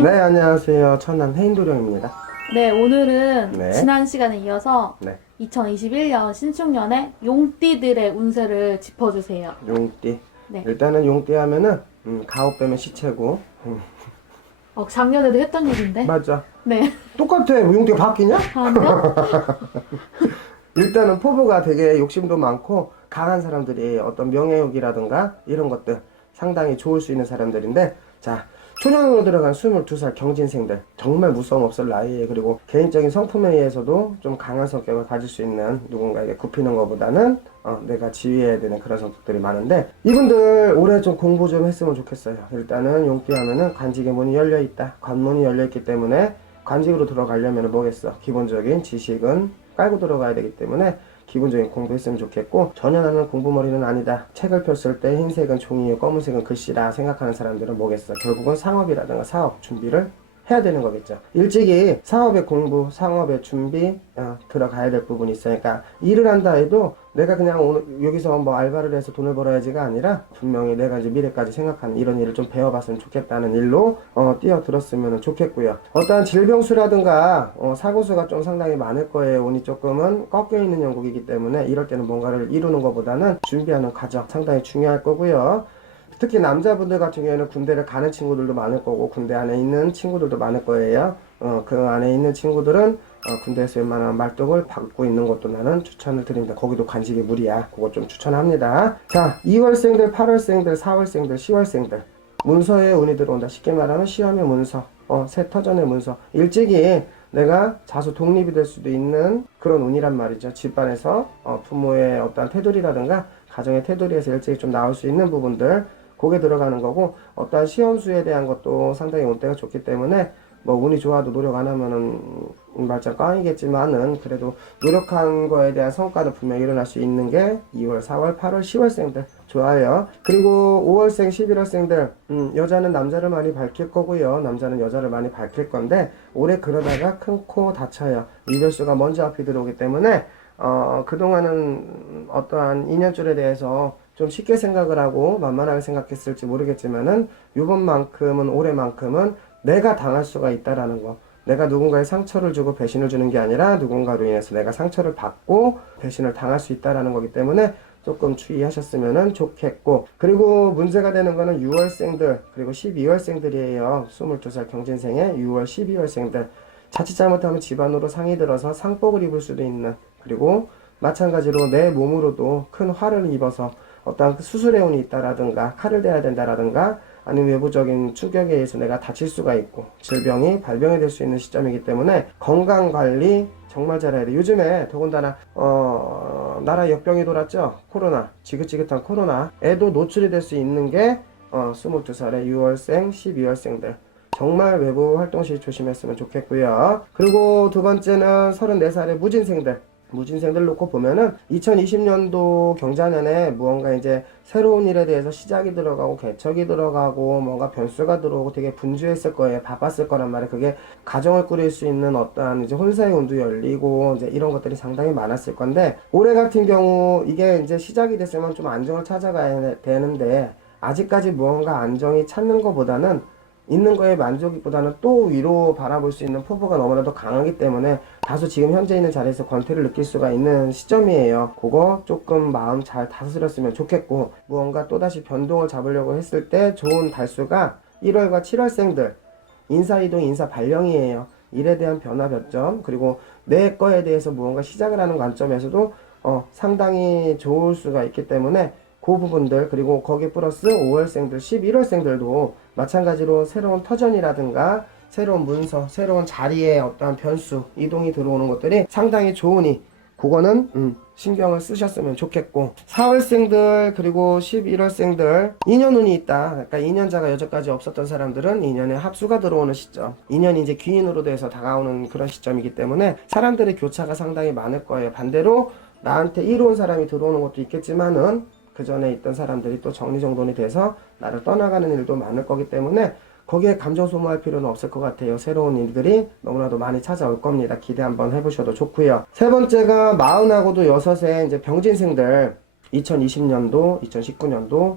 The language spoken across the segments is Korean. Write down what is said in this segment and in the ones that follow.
선생님. 네, 안녕하세요. 천남 해인도령입니다. 네, 오늘은 네. 지난 시간에 이어서 네, 2021년 신축년의 용띠들의 운세를 짚어주세요. 용띠. 네. 일단은 용띠 하면은 가오 빼면 시체고. 작년에도 했던 얘기인데. 맞아. 네. 똑같아. 뭐 용띠가 바뀌냐? 아니요? 일단은 포부가 되게 욕심도 많고 강한 사람들이 어떤 명예욕이라든가 이런 것들 상당히 좋을 수 있는 사람들인데, 자, 초년으로 들어간 22살 경진생들 정말 무서움 없을 나이에, 그리고 개인적인 성품에 의해서도 좀 강한 성격을 가질 수 있는, 누군가에게 굽히는 것보다는 내가 지휘해야 되는 그런 성격들이 많은데, 이분들 올해 좀 공부 좀 했으면 좋겠어요. 일단은 용띠 하면은 관직의 문이 열려있다, 관문이 열려있기 때문에 관직으로 들어가려면 뭐겠어, 기본적인 지식은 깔고 들어가야 되기 때문에 기본적인 공부했으면 좋겠고, 전혀 나는 공부머리는 아니다, 책을 폈을 때 흰색은 종이에 검은색은 글씨라 생각하는 사람들은 뭐겠어, 결국은 상업이라든가 사업 준비를 해야 되는 거겠죠. 일찍이 사업의 공부, 상업의 준비 들어가야 될 부분이 있으니까, 일을 한다 해도 내가 그냥 오늘 여기서 뭐 알바를 해서 돈을 벌어야지가 아니라 분명히 내가 이제 미래까지 생각하는 이런 일을 좀 배워봤으면 좋겠다는 일로 뛰어들었으면 좋겠고요. 어떠한 질병수라든가 사고수가 좀 상당히 많을 거예요. 운이 조금은 꺾여 있는 영국이기 때문에 이럴 때는 뭔가를 이루는 것보다는 준비하는 과정 상당히 중요할 거고요. 특히 남자분들 같은 경우에는 군대를 가는 친구들도 많을 거고, 군대 안에 있는 친구들도 많을 거예요. 그 안에 있는 친구들은 군대에서 웬만한 말동을 받고 있는 것도 나는 추천을 드립니다. 거기도 관직의 무리야. 그거 좀 추천합니다. 자, 2월생들, 8월생들, 4월생들, 10월생들. 문서에 운이 들어온다. 쉽게 말하면 시험의 문서, 새 터전의 문서. 일찍이 내가 자수 독립이 될 수도 있는 그런 운이란 말이죠. 집안에서 부모의 어떠한 테두리라든가 가정의 테두리에서 일찍이 좀 나올 수 있는 부분들, 거기에 들어가는 거고, 어떠한 시험수에 대한 것도 상당히 운때가 좋기 때문에 뭐 운이 좋아도 노력 안 하면은 말짱 꽝이겠지만은, 그래도 노력한 거에 대한 성과는 분명히 일어날 수 있는 게 2월, 4월, 8월, 10월생들 좋아요. 그리고 5월생, 11월생들, 여자는 남자를 많이 밝힐 거고요, 남자는 여자를 많이 밝힐 건데, 올해 그러다가 큰 코 다쳐요. 이별수가 먼저 앞이 들어오기 때문에 그동안은 어떠한 인연줄에 대해서 좀 쉽게 생각을 하고 만만하게 생각했을지 모르겠지만은, 요번만큼은, 올해만큼은 내가 당할 수가 있다라는 거. 내가 누군가에 상처를 주고 배신을 주는 게 아니라 누군가로 인해서 내가 상처를 받고 배신을 당할 수 있다라는 거기 때문에 조금 주의하셨으면 좋겠고, 그리고 문제가 되는 거는 6월생들 그리고 12월생들이에요. 22살 경진생의 6월, 12월생들. 자칫 잘못하면 집안으로 상이 들어서 상복을 입을 수도 있는, 그리고 마찬가지로 내 몸으로도 큰 화를 입어서 어떤 수술의 운이 있다라든가 칼을 대야 된다라든가 아니면 외부적인 추격에 의해서 내가 다칠 수가 있고 질병이 발병이 될 수 있는 시점이기 때문에 건강관리 정말 잘해야 돼. 요즘에 더군다나 나라 역병이 돌았죠. 코로나, 지긋지긋한 코로나에도 노출이 될 수 있는 게 22살의 6월생, 12월생들 정말 외부 활동 시 조심했으면 좋겠고요. 그리고 두 번째는 34살의 무진생들 놓고 보면은 2020년도 경자년에 무언가 이제 새로운 일에 대해서 시작이 들어가고 개척이 들어가고 뭔가 변수가 들어오고 되게 분주했을 거예요. 바빴을 거란 말이에요. 그게 가정을 꾸릴 수 있는 어떠한 이제 혼사의 운도 열리고 이제 이런 것들이 상당히 많았을 건데, 올해 같은 경우 이게 이제 시작이 됐으면 좀 안정을 찾아가야 되는데, 아직까지 무언가 안정이 찾는 것보다는 있는 거에 만족보다는 또 위로 바라볼 수 있는 포부가 너무나도 강하기 때문에 다소 지금 현재 있는 자리에서 권태를 느낄 수가 있는 시점이에요. 그거 조금 마음 잘 다스렸으면 좋겠고, 무언가 또다시 변동을 잡으려고 했을 때 좋은 달수가 1월과 7월생들 인사이동, 인사발령이에요. 일에 대한 변화 변점, 그리고 내 거에 대해서 무언가 시작을 하는 관점에서도 상당히 좋을 수가 있기 때문에 그 부분들, 그리고 거기 플러스 5월생들, 11월생들도 마찬가지로 새로운 터전이라든가 새로운 문서, 새로운 자리에 어떠한 변수, 이동이 들어오는 것들이 상당히 좋으니 그거는 신경을 쓰셨으면 좋겠고, 4월생들 그리고 11월생들 2년운이 있다. 그러니까 2년자가 여태까지 없었던 사람들은 2년에 합수가 들어오는 시점, 2년이 이제 귀인으로 돼서 다가오는 그런 시점이기 때문에 사람들의 교차가 상당히 많을 거예요. 반대로 나한테 이로운 사람이 들어오는 것도 있겠지만은 그 전에 있던 사람들이 또 정리정돈이 돼서 나를 떠나가는 일도 많을 거기 때문에 거기에 감정 소모할 필요는 없을 것 같아요. 새로운 일들이 너무나도 많이 찾아올 겁니다. 기대 한번 해보셔도 좋고요. 세 번째가 40하고도 6에 이제 병진생들, 2020년도, 2019년도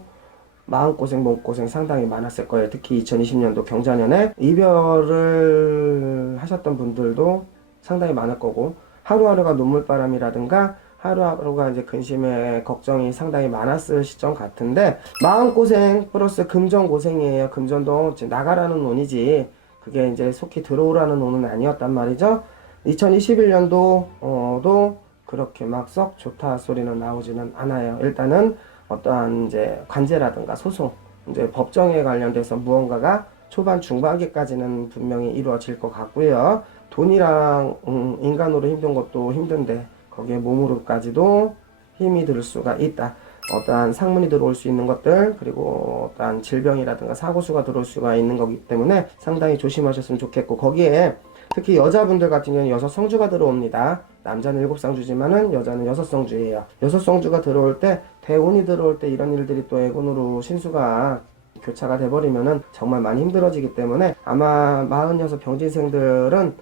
마음고생, 몸고생 상당히 많았을 거예요. 특히 2020년도 경자년에 이별을 하셨던 분들도 상당히 많을 거고, 하루하루가 눈물바람이라든가 하루하루가 이제 근심에 걱정이 상당히 많았을 시점 같은데, 마음고생 플러스 금전고생이에요. 금전도 이제 나가라는 운이지 그게 이제 속히 들어오라는 운은 아니었단 말이죠. 2021년도 도 그렇게 막 썩 좋다 소리는 나오지는 않아요. 일단은 어떠한 이제 관제라든가 소송, 이제 법정에 관련돼서 무언가가 초반 중반기까지는 분명히 이루어질 것 같고요. 돈이랑 인간으로 힘든 것도 힘든데 거기에 몸으로까지도 힘이 들 수가 있다. 어떠한 상문이 들어올 수 있는 것들, 그리고 어떠한 질병이라든가 사고수가 들어올 수가 있는 거기 때문에 상당히 조심하셨으면 좋겠고, 거기에 특히 여자분들 같은 경우는 여섯 성주가 들어옵니다. 남자는 일곱 상주지만은 여자는 여섯 성주예요. 여섯 성주가 들어올 때, 대운이 들어올 때 이런 일들이 또 애군으로 신수가 교차가 돼버리면은 정말 많이 힘들어지기 때문에, 아마 46 병진생들은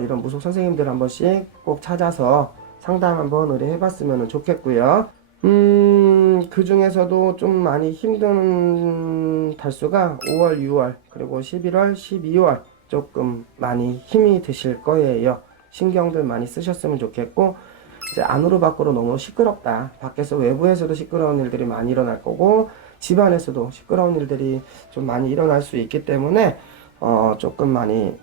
이런 무속 선생님들 한 번씩 꼭 찾아서 상담 한번 의뢰해봤으면 좋겠고요. 그 중에서도 좀 많이 힘든 달수가 5월, 6월, 그리고 11월, 12월 조금 많이 힘이 드실 거예요. 신경들 많이 쓰셨으면 좋겠고, 이제 안으로 밖으로 너무 시끄럽다. 밖에서 외부에서도 시끄러운 일들이 많이 일어날 거고, 집안에서도 시끄러운 일들이 좀 많이 일어날 수 있기 때문에 조금 많이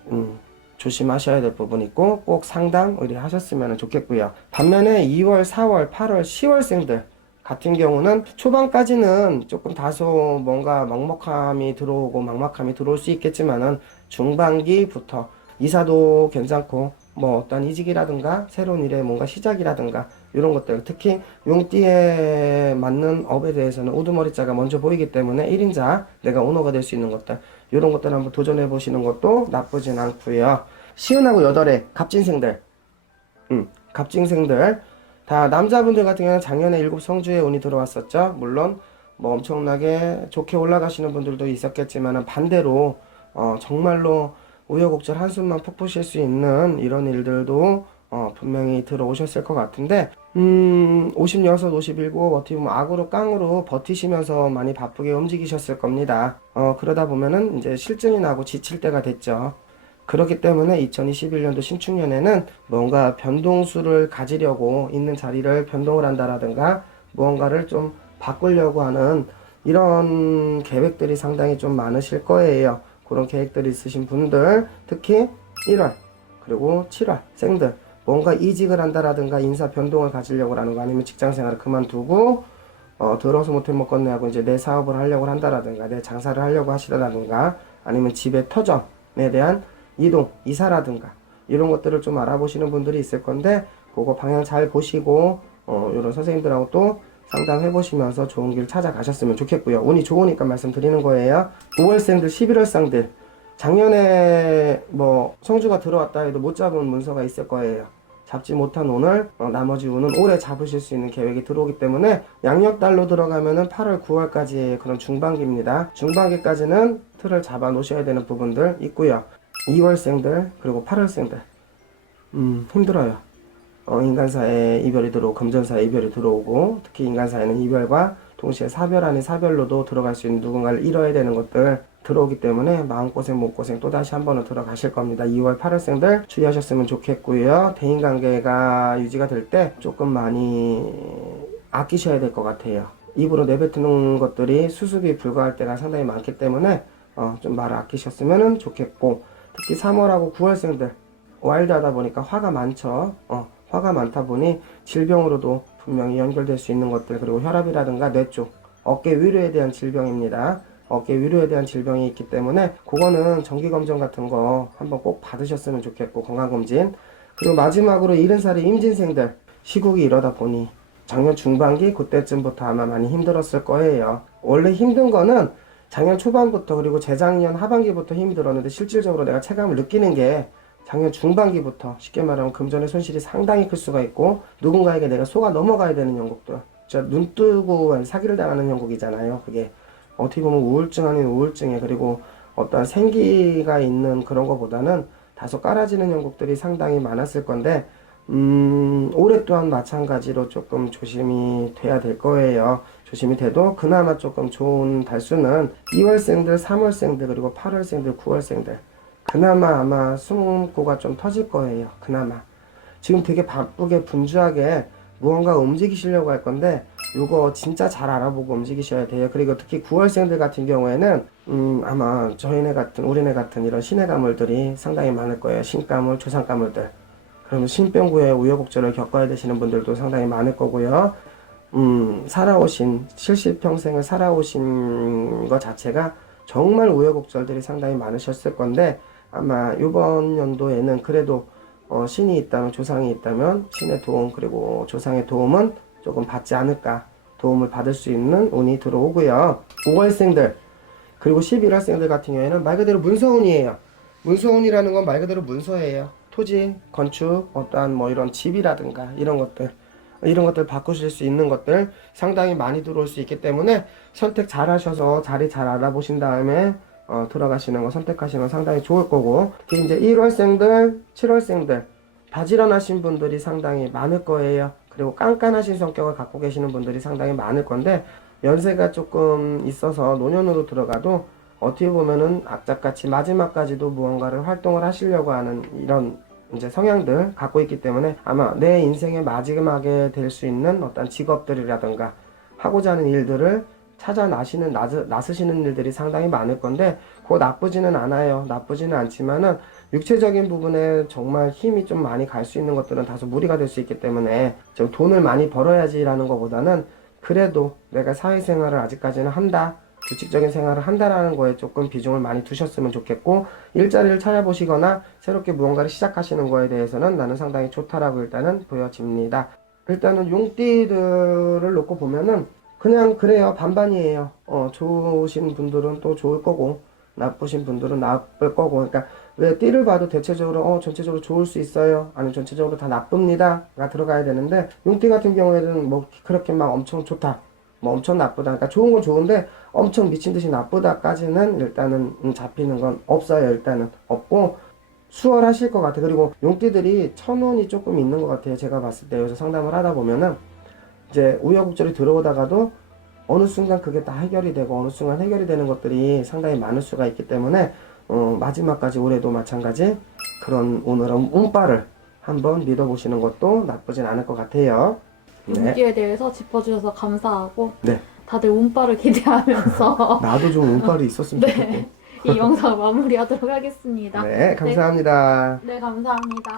조심하셔야 될 부분이 있고, 꼭 상담 의뢰하셨으면 좋겠고요. 반면에 2월, 4월, 8월, 10월생들 같은 경우는 초반까지는 조금 다소 뭔가 먹먹함이 들어오고 막막함이 들어올 수 있겠지만은, 중반기부터 이사도 괜찮고 뭐 어떤 이직이라든가 새로운 일의 뭔가 시작이라든가 이런 것들, 특히 용띠에 맞는 업에 대해서는 우두머리자가 먼저 보이기 때문에 1인자 내가 오너가 될 수 있는 것들, 이런 것들 한번 도전해 보시는 것도 나쁘진 않고요. 시운하고 여덟의 갑진생들, 갑진생들 다 남자분들 같은 경우는 작년에 일곱 성주에 운이 들어왔었죠. 물론 뭐 엄청나게 좋게 올라가시는 분들도 있었겠지만, 반대로 정말로 우여곡절 한숨만 푹 푸실 수 있는 이런 일들도 분명히 들어오셨을 것 같은데, 56, 57 어떻게 보면 악으로 깡으로 버티시면서 많이 바쁘게 움직이셨을 겁니다. 그러다 보면은 이제 실증이 나고 지칠 때가 됐죠. 그렇기 때문에 2021년도 신축년에는 뭔가 변동수를 가지려고 있는 자리를 변동을 한다라든가 무언가를 좀 바꾸려고 하는 이런 계획들이 상당히 좀 많으실 거예요. 그런 계획들이 있으신 분들, 특히 1월 그리고 7월 생들, 뭔가 이직을 한다라든가 인사 변동을 가지려고 하는 거, 아니면 직장생활을 그만두고 들어서 못해 먹겠네 하고 이제 내 사업을 하려고 한다라든가 내 장사를 하려고 하시다라든가, 아니면 집의 터전에 대한 이동, 이사라든가 이런 것들을 좀 알아보시는 분들이 있을 건데, 그거 방향 잘 보시고 이런 선생님들하고 또 상담해 보시면서 좋은 길 찾아가셨으면 좋겠고요. 운이 좋으니까 말씀드리는 거예요. 5월생들, 11월생들 작년에 뭐 성주가 들어왔다 해도 못 잡은 문서가 있을 거예요. 잡지 못한 운을 나머지 운은 올해 잡으실 수 있는 계획이 들어오기 때문에, 양력달로 들어가면은 8월, 9월까지의 그런 중반기입니다. 중반기까지는 틀을 잡아 놓으셔야 되는 부분들 있고요. 2월생들 그리고 8월생들 힘들어요. 인간사에 이별이 들어오고 금전사에 이별이 들어오고, 특히 인간사에는 이별과 동시에 사별 아닌 사별로도 들어갈 수 있는 누군가를 잃어야 되는 것들 들어오기 때문에 마음고생 몸고생 또다시 한 번은 들어가실 겁니다. 2월 8월생들 주의하셨으면 좋겠고요. 대인관계가 유지가 될 때 조금 많이 아끼셔야 될 것 같아요. 입으로 내뱉는 것들이 수습이 불가할 때가 상당히 많기 때문에 좀 말을 아끼셨으면 좋겠고, 특히 3월하고 9월생들 와일드하다 보니까 화가 많죠. 화가 많다 보니 질병으로도 분명히 연결될 수 있는 것들, 그리고 혈압이라든가 뇌 쪽, 어깨 위로에 대한 질병입니다. 어깨 위로에 대한 질병이 있기 때문에 그거는 정기검정 같은 거 한번 꼭 받으셨으면 좋겠고, 건강검진. 그리고 마지막으로 70살의 임진생들, 시국이 이러다 보니 작년 중반기 그때쯤부터 아마 많이 힘들었을 거예요. 원래 힘든 거는 작년 초반부터 그리고 재작년 하반기부터 힘이 들었는데, 실질적으로 내가 체감을 느끼는 게 작년 중반기부터, 쉽게 말하면 금전의 손실이 상당히 클 수가 있고, 누군가에게 내가 속아 넘어가야 되는 형국들, 진짜 눈 뜨고 사기를 당하는 형국이잖아요. 그게 어떻게 보면 우울증 아닌 우울증에, 그리고 어떤 생기가 있는 그런 것보다는 다소 깔아지는 형국들이 상당히 많았을 건데, 올해 또한 마찬가지로 조금 조심이 돼야 될 거예요. 조심이 돼도 그나마 조금 좋은 달수는 2월생들, 3월생들, 그리고 8월생들, 9월생들. 그나마 아마 숨고가 좀 터질 거예요. 그나마. 지금 되게 바쁘게 분주하게 무언가 움직이시려고 할 건데 요거 진짜 잘 알아보고 움직이셔야 돼요. 그리고 특히 9월생들 같은 경우에는 아마 저희네 같은 우리네 같은 이런 신의 가물들이 상당히 많을 거예요. 신가물, 조상가물들. 그러면 신병구의 우여곡절을 겪어야 되시는 분들도 상당히 많을 거고요. 살아오신 70평생을 살아오신 것 자체가 정말 우여곡절들이 상당히 많으셨을 건데 아마 이번 연도에는 그래도 신이 있다면, 조상이 있다면 신의 도움 그리고 조상의 도움은 조금 받지 않을까, 도움을 받을 수 있는 운이 들어오고요. 5월생들 그리고 11월생들 같은 경우에는 말 그대로 문서운이에요. 문서운이라는 건 말 그대로 문서예요. 토지, 건축, 어떠한 뭐 이런 집이라든가 이런 것들 바꾸실 수 있는 것들 상당히 많이 들어올 수 있기 때문에 선택 잘 하셔서 자리 잘 알아보신 다음에 들어가시는 거 선택하시는 건 상당히 좋을 거고, 특히 이제 1월생들, 7월생들 바지런하신 분들이 상당히 많을 거예요. 그리고 깐깐하신 성격을 갖고 계시는 분들이 상당히 많을 건데 연세가 조금 있어서 노년으로 들어가도 어떻게 보면은 악착같이 마지막까지도 무언가를 활동을 하시려고 하는 이런 이제 성향들 갖고 있기 때문에 아마 내 인생의 마지막에 될 수 있는 어떤 직업들이라든가 하고자 하는 일들을 찾아 나서시는 일들이 상당히 많을 건데 그거 나쁘지는 않아요. 나쁘지는 않지만은 육체적인 부분에 정말 힘이 좀 많이 갈 수 있는 것들은 다소 무리가 될 수 있기 때문에 좀 돈을 많이 벌어야지라는 것보다는 그래도 내가 사회생활을 아직까지는 한다, 규칙적인 생활을 한다라는 거에 조금 비중을 많이 두셨으면 좋겠고, 일자리를 찾아보시거나 새롭게 무언가를 시작하시는 거에 대해서는 나는 상당히 좋다라고 일단은 보여집니다. 일단은 용띠들을 놓고 보면은 그냥 그래요. 반반이에요. 좋으신 분들은 또 좋을 거고 나쁘신 분들은 나쁠 거고. 그러니까 왜 띠를 봐도 대체적으로 전체적으로 좋을 수 있어요, 아니면 전체적으로 다 나쁩니다가 들어가야 되는데, 용띠 같은 경우에는 뭐 그렇게 막 엄청 좋다, 뭐 엄청 나쁘다, 그러니까 좋은 건 좋은데 엄청 미친 듯이 나쁘다까지는 일단은 잡히는 건 없어요. 일단은 없고 수월하실 것 같아요. 그리고 용띠들이 천운이 조금 있는 것 같아요. 제가 봤을 때 여기서 상담을 하다 보면은 이제 우여곡절이 들어오다가도 어느 순간 그게 다 해결이 되고 어느 순간 해결이 되는 것들이 상당히 많을 수가 있기 때문에 마지막까지 올해도 마찬가지 그런 오늘은 운빨을 한번 믿어보시는 것도 나쁘진 않을 것 같아요. 네. 운기에 대해서 짚어주셔서 감사하고 네. 다들 운빨을 기대하면서 나도 좀 운빨이 있었으면 좋겠고. 이 영상 마무리하도록 하겠습니다. 네, 감사합니다. 네, 감사합니다.